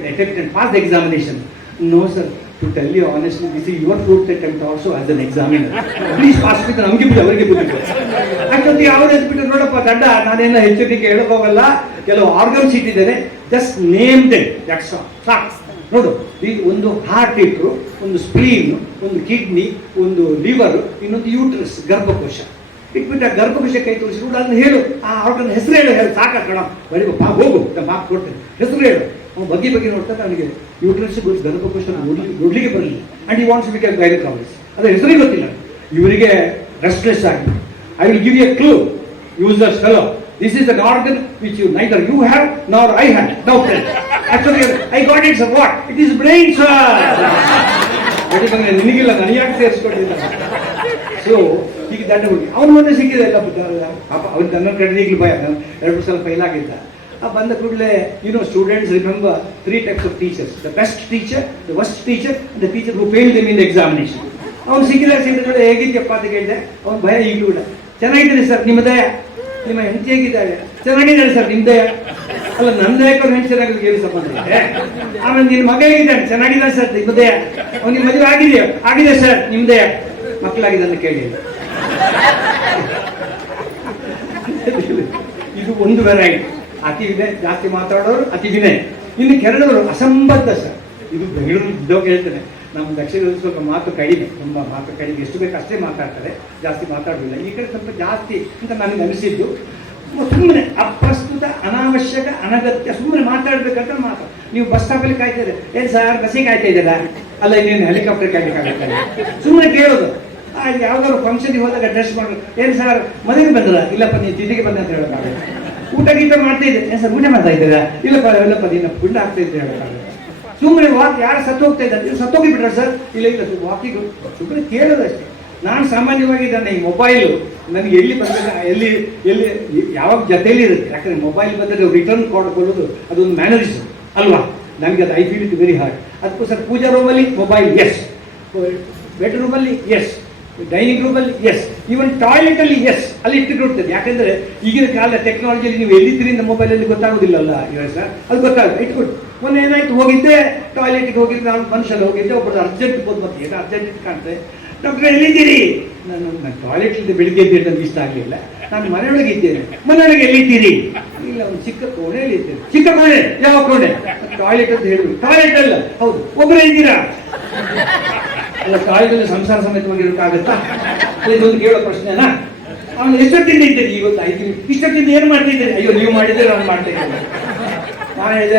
attempt and pass the examination. No, sir. To tell you honestly, this is your fruit attempt also as an examiner. Please pass with ನಮಗೆ ಬಿಟ್ಟು ಅವರಿಗೆ ಬಿಟ್ಟು ಅಷ್ಟೊತ್ತಿಗೆ ಅವ್ರು ಎದ್ಬಿಟ್ಟು ನೋಡಪ್ಪ ದಡ್ಡ ನಾನೇನ ಹೆಚ್ಚುತ್ತಿಗೆ ಹೇಳಕ್ ಹೋಗಲ್ಲ ಕೆಲವು ಆರ್ಗನ್ಸ್ ಇಟ್ಟಿದ್ದೇನೆ just name the that's socks ನೋಡು ಈ ಒಂದು ಹಾರ್ಟ್ ಇಟ್ಟು ಒಂದು ಸ್ಪ್ಲೀನ್ ಒಂದು ಕಿಡ್ನಿ ಒಂದು ಲಿವರ್ ಇನ್ನೊಂದು ಯೂಟ್ರಸ್ ಗರ್ಭಕೋಶ. ಇಟ್ಬಿಟ್ಟು ಆ ಗರ್ಭಕೋಶ ಕೈ ತೋರಿಸಿಬಿಟ್ಟು ಅದನ್ನ ಹೇಳು. ಆ ಆರ್ಗನ್ ಹೆಸರು ಹೇಳು ಹೇಳು. ಸಾಕ ಕಣ. ಬಳಿ ಬಾ ಹೋಗು ಮಾತು ಕೊಡ್ತೇನೆ. ಹೆಸರು ಹೇಳು. ಅವ್ನು ಬಗ್ಗೆ ಬಗ್ಗೆ ನೋಡ್ತಾ ನನಗೆ ಯೂಟ್ರಸ್ ಗೊತ್ತು ಗರ್ಭಕೋಶ ನೋಡ್ಲಿಕ್ಕೆ ಬರಲಿಲ್ಲ. ಅಂಡ್ ಈ ವಾಂಟ್ಸ್ ಬಿಕಮ್ ಕಾಲೇಜ್ ಅದರ ಹೆಸರೇ ಗೊತ್ತಿಲ್ಲ. ಇವರಿಗೆ ರೆಸ್ಟ್ಲೆಸ್ ಆಗಿ I will give a clue users fellow this is the organ which you neither you have nor I have now friend actually I got it's what it is brain sir ನಿನಗಿಲ್ಲ ನನಗ್ಯಾಕೆ ಸೇರಿಸ್ಕೊಂಡಿಲ್ಲ so ಈಗ ದಂಡ ಹೋಗಿ ಅವನು ಒಂದೇ ಸಿಕ್ಕಿದೆ, ಎಲ್ಲ ಅವ್ನು ನನ್ನ ಕಡೆ ಈಗಲೂ ಭಯ. ಎರಡು ಸಲ ಫೈಲ್ ಆಗಿದ್ದ. ಬಂದ ಕೂಡಲೇ you know students remember three types of teachers the best teacher the worst teacher the teacher who fail them in examination ಅವ್ನು ಸಿಕ್ಕಿದ ಸಿಕ್ಕಿದ ಹೇಗಿದ್ಯಪ್ಪ ಅಂತ ಕೇಳಿದೆ. ಅವ್ನು ಭಯ ಈಗಲೂ ಕೂಡ ಚೆನ್ನಾಗಿದ್ದೀನಿ ಸರ್ ನಿಮ್ಮದೇ ನಿಮ್ಮ ಹೆಂಡತಿ ಹೇಗಿದ್ದಾರೆ? ಚೆನ್ನಾಗಿದ್ದಾರೆ ಸರ್, ನಿಮ್ಮ ದಯ. ಅಲ್ಲ, ನನ್ನ ದಯಕ್ಕೆ ಹೆಂಡತಿ ಚೆನ್ನಾಗಿ ಏನು ಸಂಬಂಧ ಇದೆ? ಆಮೇಲೆ ನಿನ್ನ ಮಗ ಹೇಗಿದ್ದಾನೆ? ಚೆನ್ನಾಗಿದ್ದಾನೆ ಸರ್ ನಿಮ್ಮದೇ ಅವ್ನಿಗೆ ಮದುವೆ ಆಗಿದೆಯಾ? ಆಗಿದೆ ಸರ್, ನಿಮ್ಮ ದಯ? ಅಂತ ಕೇಳಿಲ್ಲ ಇದು ಒಂದು ವೆರೈಟಿ ಅತಿ ವಿನಯ, ಜಾಸ್ತಿ ಮಾತಾಡೋರು ಅತಿ ವಿನಯ. ಇನ್ನು ಕೆರಳವರು ಅಸಂಬದ್ಧ ಸರ್. ಇದು ಬೆಂಗಳೂರು ಇದ್ದೋಗಿ ಹೇಳ್ತೇನೆ. ನಮ್ಮ ದಕ್ಷಿಣದಲ್ಲಿ ಸ್ವಲ್ಪ ಮಾತು ಕಡಿಮೆ, ತುಂಬ ಮಾತು ಕಡಿಮೆ. ಎಷ್ಟು ಬೇಕು ಅಷ್ಟೇ ಮಾತಾಡ್ತಾರೆ, ಜಾಸ್ತಿ ಮಾತಾಡೋದಿಲ್ಲ ಈ ಕಡೆ ಸ್ವಲ್ಪ ಜಾಸ್ತಿ ಅಂತ ನನಗೆ ಅನಿಸಿದ್ದು ಸುಮ್ಮನೆ ಅಪ್ರಸ್ತುತ ಅನಾವಶ್ಯಕ, ಅನಗತ್ಯ ಸುಮ್ಮನೆ ಮಾತಾಡ್ಬೇಕಂತ ಮಾತು. ನೀವು ಬಸ್ ಸ್ಟಾಪಲ್ಲಿ ಕಾಯ್ತಿದ್ರೆ ಏನ್ ಸರ್, ಬಸ್ಸಿಗೆ ಕಾಯ್ತಾ ಇದ್ದೀರಾ? ಅಲ್ಲ ಇನ್ನೇನು ಹೆಲಿಕಾಪ್ಟರ್ ಕಾಯ್ಬೇಕಾಗುತ್ತೆ ಸುಮ್ಮನೆ ಕೇಳೋದು. ಯಾವ್ದಾದ್ರು ಫಂಕ್ಷನ್ಗೆ ಹೋದಾಗ ಡ್ರೆಸ್ ಮಾಡ್ಬೇಕು. ಏನ್ ಸರ್, ಮನೆಗೆ ಬಂದ್ರ? ಇಲ್ಲಪ್ಪ ನೀವು ತಿಂಡಿಗೆ ಬಂದ ಅಂತ ಹೇಳೋಕ್ಕಾಗಲ್ಲ. ಊಟ ಗೀಟ ಮಾಡ್ತಾ ಇದ್ದೆ. ಸರ್, ಊಟ ಮಾಡ್ತಾ ಇದ್ದೀರಾ? ಇಲ್ಲಪ್ಪ ಇಲ್ಲಪ್ಪ ದಿನ ಪುಂಡ ಆಗ್ತಾ ಇದ್ದೆ ಸುಮ್ಮನೆ ವಾಕ್ ಯಾರು ಸತ್ತು ಹೋಗ್ತಾ ಇದ್ದಾರೆ? ಸತ್ತೋಗಿ ಬಿಟ್ರ ಸರ್? ಇಲ್ಲ ಇಲ್ಲ ವಾಕಿಗೆ ಸುಮ್ಮನೆ ಕೇಳೋದಷ್ಟೇ ನಾನು ಸಾಮಾನ್ಯವಾಗಿ ನನ್ನ ಈ ಮೊಬೈಲು ನನಗೆ ಎಲ್ಲಿ ಬಂದಾಗ ಎಲ್ಲಿ ಎಲ್ಲಿ ಯಾವಾಗ ಜೊತೆಯಲ್ಲಿ ಇರುತ್ತೆ? ಯಾಕಂದ್ರೆ ಮೊಬೈಲ್ ಬಂದರೆ ರಿಟರ್ನ್ ಕೊಡ್ಕೊಳ್ಳೋದು ಅದೊಂದು ಮ್ಯಾನೇಜ್ ಅಲ್ವಾ? ನನಗೆ ಅದು I feel it very hard sir, puja ರೂಮಲ್ಲಿ ಮೊಬೈಲ್ ಎಸ್ ಬೆಡ್ರೂಮಲ್ಲಿ ಎಸ್ ಡೈನಿಂಗ್ ರೂಮಲ್ಲಿ ಎಸ್ ಈವನ್ ಟಾಯ್ಲೆಟ್ ಅಲ್ಲಿ ಎಸ್ ಅಲ್ಲಿ ಇಟ್ಟುಕೊಡ್ತದೆ ಯಾಕಂದ್ರೆ ಈಗಿನ ಕಾಲ ಟೆಕ್ನಾಲಜಿಯಲ್ಲಿ ನೀವು ಎಲ್ಲಿದ್ದೀರಿಂದ ಮೊಬೈಲಲ್ಲಿ ಇವಾಗ ಸರ್ ಅದು ಗೊತ್ತಾಗುತ್ತೆ. ಇಟ್ಕೊಟ್ಟು ಮೊನ್ನೆ ಏನಾಯ್ತು? ಹೋಗಿದ್ದೆ. ಟಾಯ್ಲೆಟ್ಗೆ ಹೋಗಿದ್ದೆ. ನಾನು ಮನುಷ್ಯಲ್ಲಿ ಹೋಗಿದ್ದೆ. ಒಬ್ಬರು ಅರ್ಜೆಂಟ್ ಬಂದು ಮತ್ತೆ ಏನೋ ಅರ್ಜೆಂಟ್ ಕಾಣ್ತದೆ? ಡಾಕ್ಟರ್ ಎಲ್ಲಿದ್ದೀರಿ? ನಾನು ಟಾಯ್ಲೆಟ್ ಇಲ್ಲದೆ ಬೆಳಿಗ್ಗೆ ಇದ್ದೆ ನನಗೆ ಇಷ್ಟ ಆಗಲಿಲ್ಲ. ನಾನು ಮನೆಯೊಳಗೆ ಇದ್ದೇನೆ. ಮನೆಯೊಳಗೆ ಎಲ್ಲಿದ್ದೀರಿ? ಇಲ್ಲ, ಒಂದು ಚಿಕ್ಕ ಕೋಣೆಯಲ್ಲಿ ಇದ್ದೇನೆ. ಚಿಕ್ಕ ಕೋಣೆ? ಯಾವ ಕೋಣೆ? ಟಾಯ್ಲೆಟ್ ಅಂತ ಹೇಳಿದ್ರು ಟಾಯ್ಲೆಟ್ ಅಲ್ಲ. ಹೌದು. ಒಬ್ಬರೇ ಇದ್ದೀರಾ? ಅಲ್ಲ ಕಾಯಿಲೆ ಸಂಸಾರ ಸಮೇತವಾಗಿ ಇರೋಕ್ಕಾಗತ್ತಾ ಇದೊಂದು ಕೇಳೋ ಪ್ರಶ್ನೆನಾ? ಅವನು ಎಷ್ಟೊತ್ತಿಂದ ಇದ್ದೀನಿ ಇವತ್ತು ಐದು ಇಷ್ಟೊತ್ತಿಂದ ಏನು ಮಾಡ್ತಿದ್ದೀರಿ ಅಯ್ಯೋ, ನೀವು ಮಾಡಿದ್ರೆ ನಾನು ಮಾಡ್ತಾ ನಾನು ಹೇಳಿದೆ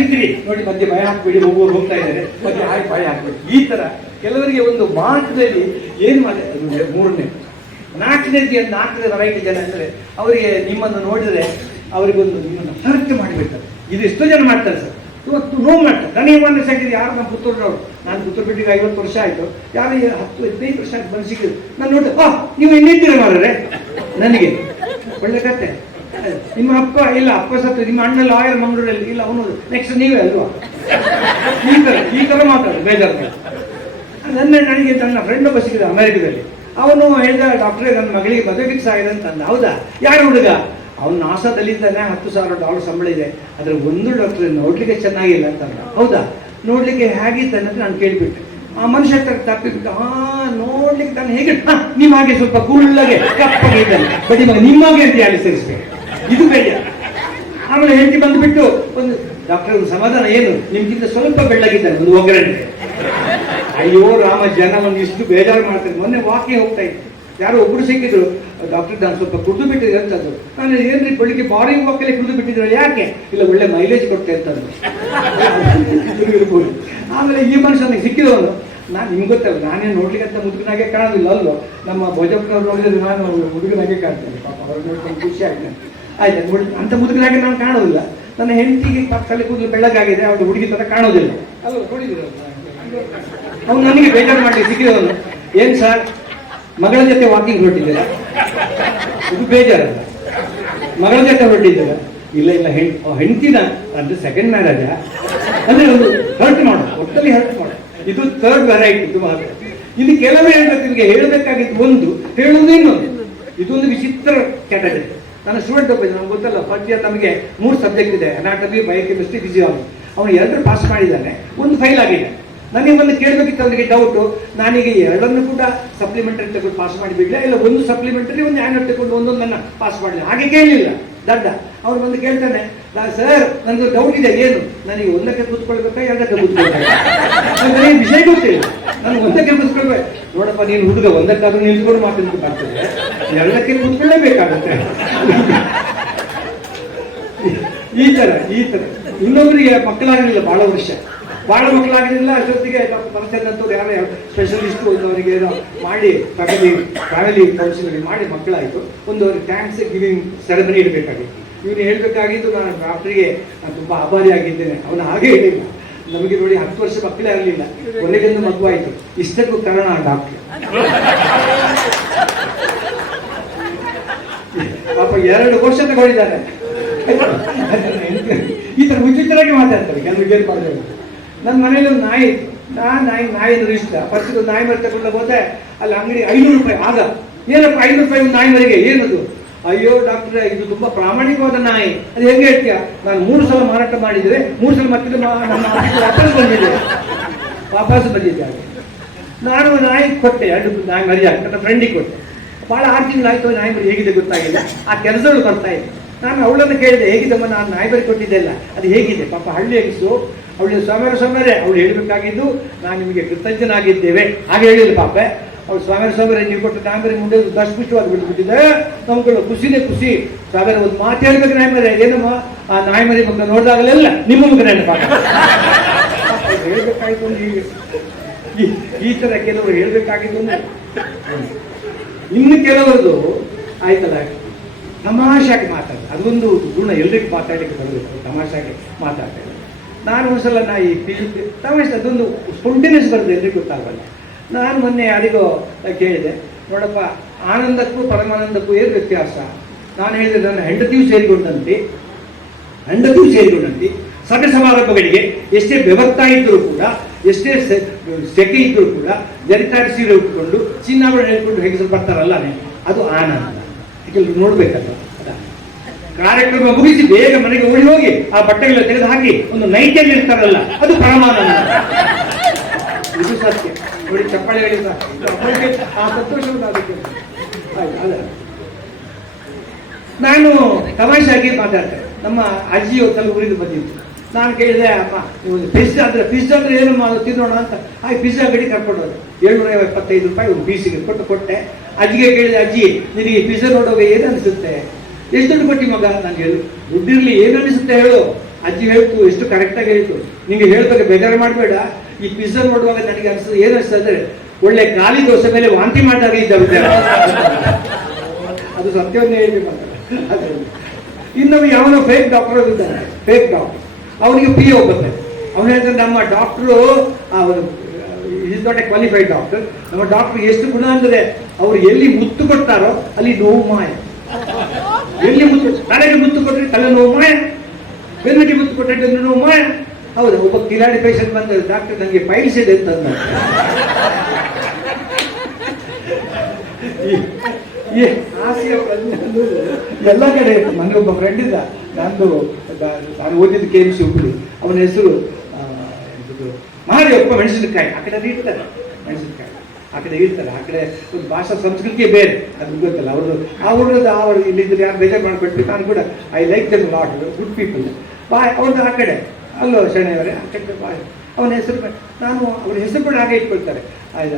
ಇರ್ತೀರಿ. ನೋಡಿ ಮಧ್ಯೆ ಭಯ ಹಾಕ್ಬಿಡಿ ಹೋಗುವ ಹೋಗ್ತಾ ಇದ್ದಾರೆ. ಮತ್ತೆ ಹಾಕಿ ಭಯ ಹಾಕ್ಬೇಡಿ. ಈ ತರ ಕೆಲವರಿಗೆ ಒಂದು ಮಾತದಲ್ಲಿ ಏನು ಮಾಡ್ತಾರೆ ಅದು ಮೂರನೇ. ನಾಲ್ಕನೇ ನಾಲ್ಕನೇ ವೆರೈಟಿ ಜನ ಅಂದರೆ ಅವರಿಗೆ ನಿಮ್ಮನ್ನು ನೋಡಿದ್ರೆ ಅವರಿಗೊಂದು ನಿಮ್ಮನ್ನು ಸರ್ಚ್ ಮಾಡಿಬಿಡ್ತಾರೆ. ಇದು ಎಷ್ಟೋ ಜನ ಮಾಡ್ತಾರೆ ಸರ್. ಇವತ್ತು ನೋವು ಮಾಡ್ತಾರೆ. ನನಗೆ ಮಾಡಿದ್ರೆ ಸಿಕ್ಕಿದ್ದು ಯಾರು ನಮ್ಮ ಪುತ್ತೂರಿನವರು? ನಾನು ಪುತ್ತೂರು ಬಿಟ್ಟಿಗೆ ಐವತ್ತು ವರ್ಷ ಆಯಿತು. ಯಾರು ಹತ್ತು ಹದಿನೈದು ವರ್ಷ ಆಯ್ತು ಬಂದು ಸಿಕ್ಕಿದ್ರು ನಾನು ನೋಡಿ ಹಾ ನೀವು ಎಲ್ಲಿದ್ದೀರ ಮಾರ್ರೆ? ನನಗೆ. ಒಳ್ಳೆ ಕತೆ. ನಿಮ್ಮ ಅಪ್ಪ, ಇಲ್ಲ, ಅಪ್ಪ ಸತ್ತು ನಿಮ್ಮ ಅಣ್ಣ ಲಾಯರ್ ಮಂಗಳೂರಲ್ಲಿ, ಇಲ್ಲ, ಅವನು ನೆಕ್ಸ್ಟ್ ನೀವೇ ಅಲ್ವಾ? ಈ ಥರ ಈ ಥರ ಮಾತಾಡು ಬೇಜಾರು ನನ್ನ ನನಗೆ ನನ್ನ ಫ್ರೆಂಡ್ ಒಬ್ಬ ಸಿಕ್ಕಿದ ಅಮೆರಿಕದಲ್ಲಿ. ಅವನು ಹೇಳಿದ, ಡಾಕ್ಟ್ರೆ, ನನ್ನ ಮಗಳಿಗೆ ಮದುವೆ ಫಿಕ್ಸ್ ಆಗಿದೆ ಅಂತ ಅಂದ. ಹೌದಾ? ಯಾರು ಹುಡುಗ? ಅವನು ನಾಸಾದಲ್ಲಿದ್ದಾನೆ, ಹತ್ತು ಸಾವಿರ ಡಾಲರ್ ಸಂಬಳ ಇದೆ. ಅದ್ರ ಒಂದು ಡಾಕ್ಟ್ರ್ ನೋಡ್ಲಿಕ್ಕೆ ಚೆನ್ನಾಗಿಲ್ಲ ಅಂತಂದ ಹೌದಾ? ನೋಡ್ಲಿಕ್ಕೆ ಹೇಗಿತ್ತು ಅಂತ ನಾನು ಕೇಳಿಬಿಟ್ಟೆ. ಆ ಮನುಷ್ಯ ತಪ್ಪಿಬಿಟ್ಟು ಹಾ, ನೋಡ್ಲಿಕ್ಕೆ ನಾನು ಹೇಗೆ ನಿಮ್ ನಿಮ್ಮ ಹಾಗೆ ಸ್ವಲ್ಪ ಕುಳ್ಳಗೆ ಕಪ್ಪಗೆ ಇದ್ದಾನೆ ಬಡಿ ಮಗ ನಿಮ್ಮಾಗೆ ಅಂತ ಯಾರು ಸೇರಿಸ್ಬೇಕು. ಇದು ಬೇಡ. ಆಮೇಲೆ ಹೆಂಡತಿ ಬಂದ್ಬಿಟ್ಟು ಒಂದು, ಡಾಕ್ಟರ್, ಒಂದು ಸಮಾಧಾನ ಏನು? ನಿಮ್ಗಿಂತ ಸ್ವಲ್ಪ ಬೆಳ್ಳಗಿದ್ದಾನೆ ಒಂದು ಒಗ್ಗರಣೆ. ಅಯ್ಯೋ, ರಾಮ ಜನವನ್ನು ಇಷ್ಟು ಬೇಜಾರು ಮಾಡ್ತಾರೆ. ಮೊನ್ನೆ ವಾಕಿಂಗ್ ಹೋಗ್ತಾ ಇತ್ತು ಯಾರೋ ಒಬ್ಬರು ಸಿಕ್ಕಿದ್ರು ಡಾಕ್ಟರ್ ನಾನು ಸ್ವಲ್ಪ ಕುಡಿದು ಬಿಟ್ಟಿದೆ ಅಂತಂದ್ರು. ನಾನು ಏನ್ರಿ ಬೆಳಿಗ್ಗೆ ಮಾರ್ನಿಂಗ್ ವಾಕಲ್ಲಿ ಕುಡಿದು ಬಿಟ್ಟಿದ್ರು ಯಾಕೆ? ಇಲ್ಲ ಒಳ್ಳೆ ಮೈಲೇಜ್ ಕೊಡ್ತೆ ಅಂತಂದ್ರು. ಇರ್ಬೋದು. ಆಮೇಲೆ ಈ ಮನುಷ್ಯ ನನಗೆ ಸಿಕ್ಕಿದವನು ನಾನು ನಿಮ್ಗೆ ಗೊತ್ತಲ್ಲ ನಾನೇನು ನೋಡ್ಲಿಕ್ಕೆ ಅಂತ ಮುದುಕನಾಗೆ ಕಾಣೋದಿಲ್ಲ ಅಲ್ಲೋ? ನಮ್ಮ ಭೋಜಪ್ಪನವ್ರು ನೋಡಿದ್ರೆ ನಾನು ಮುದುಕನಾಗೆ ಕಾಣ್ತೇನೆ. ಪಾಪ ಅವ್ರು ನೋಡ್ಕೊಂಡು ಖುಷಿ ಆಗ್ತೇನೆ ಆಯ್ತು ಅಂತ ಮುದುಕನಾಗೆ ನಾನು ಕಾಣೋದಿಲ್ಲ ನನ್ನ ಹೆಂಡತಿಗೆ ತಲೆ ಕೂದಲು ಬೆಳ್ಳಗಾಗಿದೆ ಅವ್ರು ಹುಡುಗಿ ತರ ಕಾಣೋದಿಲ್ಲ ಅಲ್ಲ ನೋಡಿದ್ರು ಅವ್ನು ನನಗೆ ಬೇಜಾರು ಮಾಡಿ ಸಿಕ್ಕಿದವನು ಏನ್ ಸರ್? ಮಗಳ ಜೊತೆ ವಾಕಿಂಗ್ ಹೊರಟಿದ್ದೀರ ಇದು ಬೇಜಾರಲ್ಲ ಮಗಳ ಜೊತೆ ಹೊರಟಿದ್ದೀರ ಇಲ್ಲ ಇಲ್ಲ, ಹೆಣ್ ಹೆಂಡತಿನ ಅಂದ್ರೆ ಸೆಕೆಂಡ್ ಮ್ಯಾರೇಜ ಅಂದ್ರೆ ಒಂದು ಹರ್ಟ್ ಮಾಡು ಒಟ್ಟಲ್ಲಿ ಹರ್ಟ್ ಮಾಡು ಇದು ಥರ್ಡ್ ವೆರೈಟಿ ಇದು ಮಾತ್ರ. ಇಲ್ಲಿ ಕೆಲವೇ ನಿಮಗೆ ಹೇಳಬೇಕಾಗಿದ್ದು ಒಂದು, ಹೇಳುವುದು ಇನ್ನೊಂದು. ಇದೊಂದು ವಿಚಿತ್ರ ಕ್ಯಾಟಗರಿ ನನ್ನ ಸ್ಟೂಡೆಂಟ್ ಒಬ್ಬ ನಮ್ಗೆ ಗೊತ್ತಲ್ಲ ಫಸ್ಟ್ ಇಯರ್ ನಮಗೆ ಮೂರು ಸಬ್ಜೆಕ್ಟ್ ಇದೆ. ಅನಾಟಮಿ ಬಯೋಕೆಮಿಸ್ಟ್ರಿ ಫಿಸಿಯಾಲಜಿ ಅವನು ಎರಡು ಪಾಸ್ ಮಾಡಿದ್ದಾನೆ, ಒಂದು ಫೈಲ್ ಆಗಿದೆ. ನನಗೆ ಒಂದು ಕೇಳಬೇಕಿತ್ತು ಅವನಿಗೆ ಡೌಟು ನಾನೀಗ ಎರಡನ್ನು ಕೂಡ ಸಪ್ಲಿಮೆಂಟರಿ ತಗೊಂಡು ಪಾಸ್ ಮಾಡಿಬಿಡಲಿಲ್ಲ ಇಲ್ಲ ಒಂದು ಸಪ್ಲಿಮೆಂಟರಿ ಒಂದು ಆ್ಯನ್ಯಲ್ ತಗೊಂಡು ನನ್ನ ಪಾಸ್ ಮಾಡಲಿಲ್ಲ ಹಾಗೆ ಕೇಳಲಿಲ್ಲ ದಡ್ಡ. ಅವ್ರು ಬಂದು ಕೇಳ್ತಾನೆ ಸರ್ ನನಗೆ ಡೌಟ್ ಇದೆ, ಏನು? ನನಗೆ ಒಂದಕ್ಕೆ ಕೂತ್ಕೊಳ್ಬೇಕಾ, ಎರಡಕ್ಕೆ ಕೂತ್ಕೊಳ್ಬೇಕಾ? ನನಗೆ ವಿಷಯ ಗೊತ್ತಿಲ್ಲ. ನಾನು ಒಂದಕ್ಕೆ ಕೂತ್ಕೊಳ್ಬೇಕು ನೋಡಪ್ಪ, ನೀನು ಹುಡುಗ, ಒಂದಕ್ಕಾದ್ರೂ ನಿಂತ್ಕೊಂಡು ಮಾತಾಡ್ಕೊಂಡು ಬರ್ತದೆ ಎರಡಕ್ಕೆ ಕೂತ್ಕೊಳ್ಳೇಬೇಕಾಗುತ್ತೆ. ಈ ತರ ಈ ತರ. ಇನ್ನೊಬ್ಬರಿಗೆ ಮಕ್ಕಳಾಗಲಿಲ್ಲ, ಬಹಳ ವರ್ಷ. ಬಹಳ ಮಕ್ಕಳಾಗಿರಲಿಲ್ಲ ಅಷ್ಟೊತ್ತಿಗೆ ಪರಿಚಯದಂತವ್ರು ಯಾರೇ ಸ್ಪೆಷಲಿಸ್ಟ್ ಅವರಿಗೆ ಏನೋ ಮಾಡಿ ಫ್ಯಾಮಿಲಿ ಫ್ಯಾಮಿಲಿ ಕೌನ್ಸಿಲಿಂಗ್ ಮಾಡಿ ಮಕ್ಕಳಾಯಿತು. ಒಂದು ಥ್ಯಾಂಕ್ಸ್ ಗಿವಿಂಗ್ ಸೆರೆಮನಿ ಇಡಬೇಕಾಗಿತ್ತು. ಇವನು ಹೇಳಬೇಕಾಗಿದ್ದು, ನಾನು ಡಾಕ್ಟ್ರಿಗೆ ನಾನು ತುಂಬ ಆಭಾರಿಯಾಗಿದ್ದೇನೆ ಅವನು ಹಾಗೆ ಹೇಳಿಲ್ಲ. ನಮಗೆ ನೋಡಿ ಹತ್ತು ವರ್ಷ ಮಕ್ಕಳೇ ಆಗಲಿಲ್ಲ. ಕೊನೆಗೊಂದು ಮಗುವಾಯಿತು. ಇಷ್ಟಕ್ಕೂ ಕಾರಣ ಡಾಕ್ಟ್ರು ಪಾಪ ಎರಡು ವರ್ಷ ತಗೊಂಡಿದ್ದಾನೆ. ಈ ಥರ ಉಚಿತರಾಗಿ ಮಾತಾಡ್ತಾರೆ. ಕೆಲವು ಏನು ಮಾಡಿದ್ರೆ ನನ್ನ ಮನೇಲಿ ಒಂದು ನಾಯಿ ಇತ್ತು. ನಾ ನಾಯಿ ನಾಯಿ ಅಂದ್ರೆ ಇಷ್ಟ. ಫಸ್ಟ್ ನಾಯಿ ಮರಿ ತಗೊಂಡು ಹೋದೆ ಅಲ್ಲಿ ಅಂಗಡಿ ಐನೂರು ರೂಪಾಯಿ ಆಗ. ಏನಪ್ಪ ಐನೂರು ರೂಪಾಯಿ ನಾಯಿ ಮರಿಗೆ? ಏನದು? ಅಯ್ಯೋ ಡಾಕ್ಟ್ರೆ, ಇದು ತುಂಬಾ ಪ್ರಾಮಾಣಿಕವಾದ ನಾಯಿ. ಅದು ಹೆಂಗೆ ಹೇಳ್ತೀಯ? ನಾನು ಮೂರು ಸಲ ಮಾರಾಟ ಮಾಡಿದ್ರೆ ಮೂರು ಸಲ ಮತ್ತೆ ನಮ್ಮ ವಾಪಸ್ ಬಂದಿದೆ. ವಾಪಸ್ ಬಂದಿದ್ದೆ ನಾನು ನಾಯಿ ಕೊಟ್ಟೆ, ಎರಡು ನಾಯಿ ಮರಿ ನನ್ನ ಫ್ರೆಂಡಿಗೆ ಕೊಟ್ಟೆ. ಭಾಳ ಆರು ತಿಂಗಳಾಯ್ತು ನಾಯಿ ಮರಿ ಹೇಗಿದೆ ಗೊತ್ತಾಗಿಲ್ಲ. ಆ ಕೆಲಸಗಳು ಬರ್ತಾ ಇದೆ ನಾನು ಅವಳನ್ನು ಕೇಳಿದೆ, ಹೇಗಿದ್ದಮ್ಮ ನಾನು ನಾಯಿ ಕೊಟ್ಟಿದ್ದೆ ಅಲ್ಲ ಅದು ಹೇಗಿದೆ? ಪಾಪ ಹಳ್ಳಿ ಹೆಂಗಸು ಅವಳು ಸ್ವಾಮಿಯರ ಸ್ವಾಮಿಯರೇ, ಅವಳು ಹೇಳಬೇಕಾಗಿದ್ದು ನಾನು ನಿಮಗೆ ಕೃತಜ್ಞನಾಗಿದ್ದೇವೆ. ಹಾಗೆ ಹೇಳಿದ್ರು ಪಾಪ. ಅವ್ಳು ಸ್ವಾಮಿಯರ ಸ್ವಾಮಿಯರೇ, ನೀವು ಕೊಟ್ಟು ನಾಯಿಬರಿ ಮುಂದೆ ದಷ್ಟಪುಷ್ಟವಾಗಿ ಬಿಟ್ಬಿಟ್ಟಿದ್ದೆ ನಮ್ಗಳು ಖುಷಿನೇ ಖುಷಿ. ಸ್ವಾಮಿಯರ ಒಂದು ಮಾತು ಹೇಳ್ಬೇಕು ಏನಮ್ಮ? ಆ ನಾಯಿಮರಿ ಮಗ ನೋಡಿದಾಗಲೆಲ್ಲ ನಿಮ್ಮ ಮುಖ ನೆನಪಾಗ ಹೇಳ್ಬೇಕಾಯ್ತು ಹೀಗೆ. ಈ- ತರ ಕೆಲವರು ಹೇಳ್ಬೇಕಾಗಿದ್ದು ಇನ್ನು ಕೆಲವರದು, ಆಯ್ತಲ್ಲ? ತಮಾಷೆಯಾಗಿ ಮಾತಾಡ್ತಾರೆ ಅದೊಂದು ಗುಣ, ಎಲ್ರಿಗೂ ಮಾತಾಡಲಿಕ್ಕೆ ಬರಬೇಕು ತಮಾಷೆಗೆ ಮಾತಾಡ್ತೇನೆ ನಾನು ಒಂದ್ಸಲ ನಾ ಈ ಪಿ ತಮಾಷೆ, ಅದೊಂದು ಸ್ಪೊಂಟೇನಿಯಸ್ ಬರೋದು, ಎಲ್ರಿಗೂ ಗೊತ್ತಾಗಲ್ಲ. ನಾನು ಮೊನ್ನೆ ಯಾರಿಗೋ ಕೇಳಿದೆ, ನೋಡಪ್ಪ, ಆನಂದಕ್ಕೂ ಪರಮಾನಂದಕ್ಕೂ ಏನು ವ್ಯತ್ಯಾಸ? ನಾನು ಹೇಳಿದೆ, ನನ್ನ ಹೆಂಡತಿಯೂ ಸೇರಿಕೊಂಡಂತೆ. ಹೆಂಡತಿಯೂ ಸೇರಿಕೊಂಡಂತೆ. ಸಭೆ ಸಮಾರಂಭಗಳಿಗೆ ಎಷ್ಟೇ ಬೆವರ್ತಾ ಇದ್ದರೂ ಕೂಡ, ಎಷ್ಟೇ ಸೆಕೆ ಇದ್ದರೂ ಕೂಡ ಜರಿತಾಡಿಸಿ ಸೀರೆ ಉಟ್ಕೊಂಡು ಚಿನ್ನಾಭರಣ ಹೇಳ್ಕೊಂಡು ಹೇಗೆ ಬರ್ತಾರಲ್ಲ, ಅದು ಆನಂದ. ಕೆಲವರು ನೋಡ್ಬೇಕಲ್ಲ. ಕಾರ್ಯಕ್ರಮ ಮುಗಿಸಿ ಬೇಗ ಮನೆಗೆ ಓಡಿ ಹೋಗಿ ಆ ಬಟ್ಟೆಗಳ ತೆಗೆದು ಹಾಕಿ ಒಂದು ನೈಟಿಯಲ್ಲಿ ಇರ್ತಾರಲ್ಲ, ಅದು ಪ್ರಮಾಣ ಇದು ಸತ್ಯ. ನೋಡಿ, ಚಪ್ಪಾಳೆ ಆ ಅದ. ನಾನು ತಮಾಷೆಯಾಗಿ ಮಾತಾಡ್ತೇನೆ. ನಮ್ಮ ಅಜ್ಜಿ ಹೊತ್ತಲ್ಲಿ ಬಂದಿದ್ದು ಬಂದಿತ್ತು ನಾನು ಕೇಳಿದೆ, ಅಮ್ಮ ಪಿಜ್ಜಾ ಅಂದ್ರೆ ಪಿಜ್ಜಾ ಅಂದ್ರೆ ಏನಮ್ಮ ಅದು ತಿನ್ನೋಣ ಅಂತ? ಆ ಪಿಜ್ಜಾ ಗಡಿ ಕರ್ಕೊಂಡು ಏಳ್ನೂರ ಎಪ್ಪತ್ತೈದು ರೂಪಾಯಿ ಒಂದು ಪೀಸಿಗೆ ಕೊಟ್ಟು ಕೊಟ್ಟೆ. ಅಜ್ಜಿಗೆ ಕೇಳಿದೆ, ಅಜ್ಜಿ, ನಿನಗೆ ಪಿಜ್ಜಾ ನೋಡುವಾಗ ಏನು ಅನಿಸುತ್ತೆ ಎಷ್ಟು ದುಡ್ಡು ಕೊಟ್ಟಿ ಮಗ? ನಾನು ಹೇಳು, ದುಡ್ಡಿರ್ಲಿ ಏನು ಅನಿಸುತ್ತೆ ಹೇಳು? ಅಜ್ಜಿ ಹೇಳ್ತು, ಎಷ್ಟು ಕರೆಕ್ಟಾಗಿ ಹೇಳ್ತು. ನಿಮಗೆ ಹೇಳ್ಬೇಕು ಬೇಜಾರು ಮಾಡಬೇಡ. ಈ ಪಿಜ್ಜಾ ನೋಡುವಾಗ ನನಗೆ ಅನಿಸ್ತದೆ ಏನು ಅನಿಸ್ತದೆ ಅಂದ್ರೆ ಒಳ್ಳೆ ಖಾಲಿ ದೋಸೆ ಮೇಲೆ ವಾಂತಿ ಮಾಡಿದಾಗ ಇದ್ದ ಅದು ಸತ್ಯವನ್ನೇ ಹೇಳಿ ಇನ್ನೊಂದು. ಇನ್ನೊಬ್ಬ ಯಾವನೋ ಫೇಕ್ ಡಾಕ್ಟರ್ ಇದ್ದಾನೆ ಫೇಕ್ ಡಾಕ್ಟರ್ ಅವನಿಗೆ ಪಿ ಒ ಬರ್ತಾರೆ ಅವನು ಹೇಳ್ತಾರೆ ನಮ್ಮ doctor is not a qualified doctor ನಮ್ಮ ಡಾಕ್ಟರ್ ಎಷ್ಟು ಗುಣ ಅಂದರೆ ಅವ್ರು ಎಲ್ಲಿ ಮುತ್ತು ಕೊಡ್ತಾರೋ ಅಲ್ಲಿ ನೋವು ಮಾಯ. ಎಲ್ಲಿ ಮುತ್ತು ತಲೆಗೆ ಮುತ್ತು ಕೊಟ್ಟರೆ ತಲೆ ನೋವು ಮಾಯ. ಬೆನ್ನಿಗೆ ಮುತ್ತು ಕೊಟ್ಟರೆ ನೋವು ಮಾಯ. ಹೌದು, ಒಬ್ಬ ಕಿಲಾಡಿ ಪೇಷಂಟ್ ಬಂದ ಡಾಕ್ಟರ್ ನನಗೆ ಪೈಲ್ಸ್ ಇದೆ ಅಂತ ಎಲ್ಲ ಕಡೆ ನನಗೊಬ್ಬ ಫ್ರೆಂಡ್ ಇದ್ದ. ನಂದು ನಾನು ಓದಿದ್ದು ಕೆ ಎಂ ಸಿ ಅವನ ಹೆಸರು ಮಹಾದೇವಪ್ಪ ಮೆಣಸಿನಕಾಯಿ, ಆ ಕಡೆ ಅದು ಇರ್ತಾರೆ ಮೆಣಸಿನಕಾಯಿ. ಆ ಕಡೆ ಇರ್ತಾರೆ ಆ ಕಡೆ ಒಂದು ಭಾಷಾ ಸಂಸ್ಕೃತಿಯೇ ಬೇರೆ, ಅದು ಗೊತ್ತಲ್ಲ ಅವರು ಆ ಅವರು ಇಲ್ಲಿದ್ರೆ ಯಾರು ಬೇಜಾರು ಮಾಡ್ಕೊಟ್ಟು ನಾನು ಕೂಡ I like them lot good people boy, ಅವ್ರದ್ದು ಆ ಕಡೆ. ಅಲ್ಲೋ ಶನಿಯವರೇ ಆ ಕಡೆ ಬಾಯ್. ಅವನ ಹೆಸರು ನಾನು ಅವ್ರ ಹೆಸರು ಕೂಡ ಹಾಗೆ ಇಟ್ಕೊಳ್ತಾರೆ. ಆಯ್ತು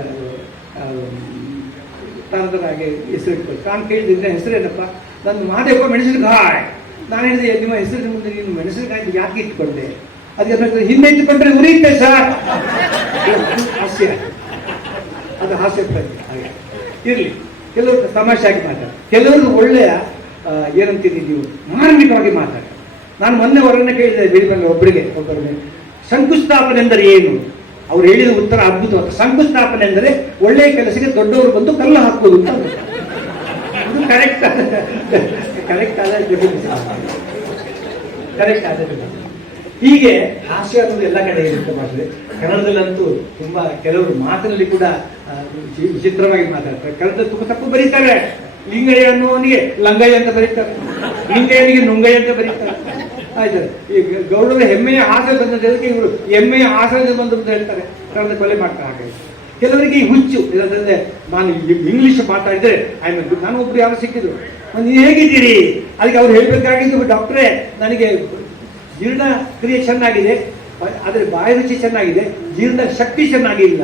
ಹಾಗೆ ಹೆಸರು ಇಟ್ಕೊಳ್ತಾರೆ. ನಾನು ಕೇಳಿದ್ರೆ ಹೆಸರೇನಪ್ಪ ನನ್ನ ಮಹಾದೇವಪ್ಪ ಮೆಣಸಿನಕಾಯಿ. ನಾನು ಹೇಳಿದೆ, ನಿಮ್ಮ ಹೆಸರು ಮುಂದೆ ನೀನು ಮೆಣಸಿನಕಾಯಿ ಯಾಕೆ ಇಟ್ಕೊಂಡೆ? ಅದಕ್ಕೆ ಹಿಂದೆ ಇಟ್ಟುಕೊಂಡ್ರೆ ಉರಿಯುತ್ತೆ ಸರ್ ಹಾಸ್ಯ. ಅದು ಹಾಸ್ಯ ಹಾಗೆ. ಇರಲಿ. ಕೆಲವರು ತಮಾಷೆಯಾಗಿ ಮಾತಾಡ ಕೆಲವರು ಒಳ್ಳೆಯ ಏನಂತೀನಿ ನೀವು? ಮಾರ್ಮಿಕವಾಗಿ ಮಾತಾಡ ನಾನು ಮೊನ್ನೆ ಹೊರಗಡೆ ಕೇಳಿದೆ ಬೆಳಿಬಂಗ ಒಬ್ಬರಿಗೆ ಒಬ್ಬರಿಗೆ. ಶಂಕುಸ್ಥಾಪನೆ ಎಂದರೆ ಏನು? ಅವ್ರು ಹೇಳಿದ ಉತ್ತರ ಅದ್ಭುತವಾದ. ಶಂಕುಸ್ಥಾಪನೆ ಎಂದರೆ ಒಳ್ಳೆಯ ಕೆಲಸಕ್ಕೆ ದೊಡ್ಡವರು ಬಂದು ಕಲ್ಲು ಹಾಕುವುದು ಅಂತ ಅದು ಕರೆಕ್ಟ್ ಕರೆಕ್ಟ್ ಆದ ಕರೆಕ್ಟ್ ಆದ ಹೀಗೆ ಹಾಸ್ಯ ಅನ್ನೋದು ಎಲ್ಲ ಕಡೆ ಇರುತ್ತೆ ಭಾಷೆ ಕನ್ನಡದಲ್ಲಂತೂ ತುಂಬಾ ಕೆಲವರು ಮಾತಿನಲ್ಲಿ ಕೂಡ ವಿಚಿತ್ರವಾಗಿ ಮಾತಾಡ್ತಾರೆ. ಕನ್ನಡದಲ್ಲಿ ತುಂಬಾ ತಪ್ಪು ಬರೀತಾರೆ. ಲಿಂಗಯ್ಯ ಅನ್ನುವನಿಗೆ ಲಂಗಯ್ಯ ಅಂತ ಬರೀತಾರೆ. ಲಿಂಗಯ್ಯನಿಗೆ ನುಂಗಯ್ಯ ಅಂತ ಬರೀತಾರೆ. ಆಯ್ತು. ಈ ಗೌಡರ ಹೆಮ್ಮೆಯ ಹಾಸ ಬಂದದಕ್ಕೆ ಇವರು ಹೆಮ್ಮೆಯ ಹಾಸನದ ಬಂದು ಅಂತ ಹೇಳ್ತಾರೆ. ಕನ್ನಡ ಕೊಲೆ ಮಾಡ್ತಾರೆ ಹಾಗೆ. ಕೆಲವರಿಗೆ ಈ ಹುಚ್ಚು ಇಲ್ಲದಂದ್ರೆ ನಾನು ಇಂಗ್ಲಿಷ್ ಮಾತಾಡಿದ್ರೆ ಐ ನಾನು ಒಬ್ರು ಯಾರು ಸಿಕ್ಕಿದ್ರು. ನೀವು ಹೇಗಿದ್ದೀರಿ? ಅದಕ್ಕೆ ಅವ್ರು ಹೇಳ್ಬೇಕಾಗಿದ್ದು ಡಾಕ್ಟ್ರೆ, ನನಗೆ ಜೀರ್ಣ ಕ್ರಿಯೆ ಚೆನ್ನಾಗಿದೆ, ಆದರೆ ಬಾಯಿ ರುಚಿ ಚೆನ್ನಾಗಿದೆ, ಜೀರ್ಣ ಶಕ್ತಿ ಚೆನ್ನಾಗಿಲ್ಲ.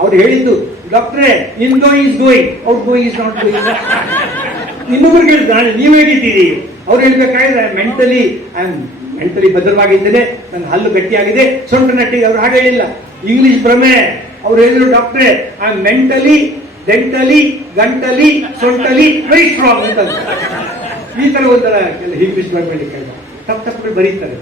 ಅವ್ರು ಹೇಳಿದ್ದು, ಡಾಕ್ಟ್ರೇ, in going is going. Out going is not going. ಇನ್ನೊಬ್ರಿಗೆ ಹೇಳಿದ್ರು, ನಾಳೆ ನೀವು ಹೇಗಿದ್ದೀರಿ? ಅವ್ರು ಹೇಳ್ಬೇಕಾದ್ರೆ, ಮೆಂಟಲಿ, ಐ ಆಮ್ ಮೆಂಟಲಿ ಭದ್ರವಾಗಿದ್ದೇನೆ ನನ್ನ ಹಲ್ಲು ಗಟ್ಟಿಯಾಗಿದೆ. ಸೊಂಟ ನಟ್ಟಿ ಅವ್ರು ಹಾಗೆ ಹೇಳಿಲ್ಲ. ಇಂಗ್ಲಿಷ್ ಭ್ರಮೆ. ಅವ್ರು ಹೇಳಿದ್ರು, ಡಾಕ್ಟ್ರೇ, ಐ ಆಮ್ ಮೆಂಟಲಿ, ಡೆಂಟಲಿ, ಗಂಟಲಿ, ಸೊಂಟಲಿ, ವೆರಿ ಸ್ಟ್ರಾಂಗ್. ಅಂತ ಈ ಥರ ಒಂಥರ ಇಂಗ್ಲಿಷ್ ಬರಬೇಡಿ ತಪ್ಪು ತಪ್ಪು ಬರೀತಾರೆ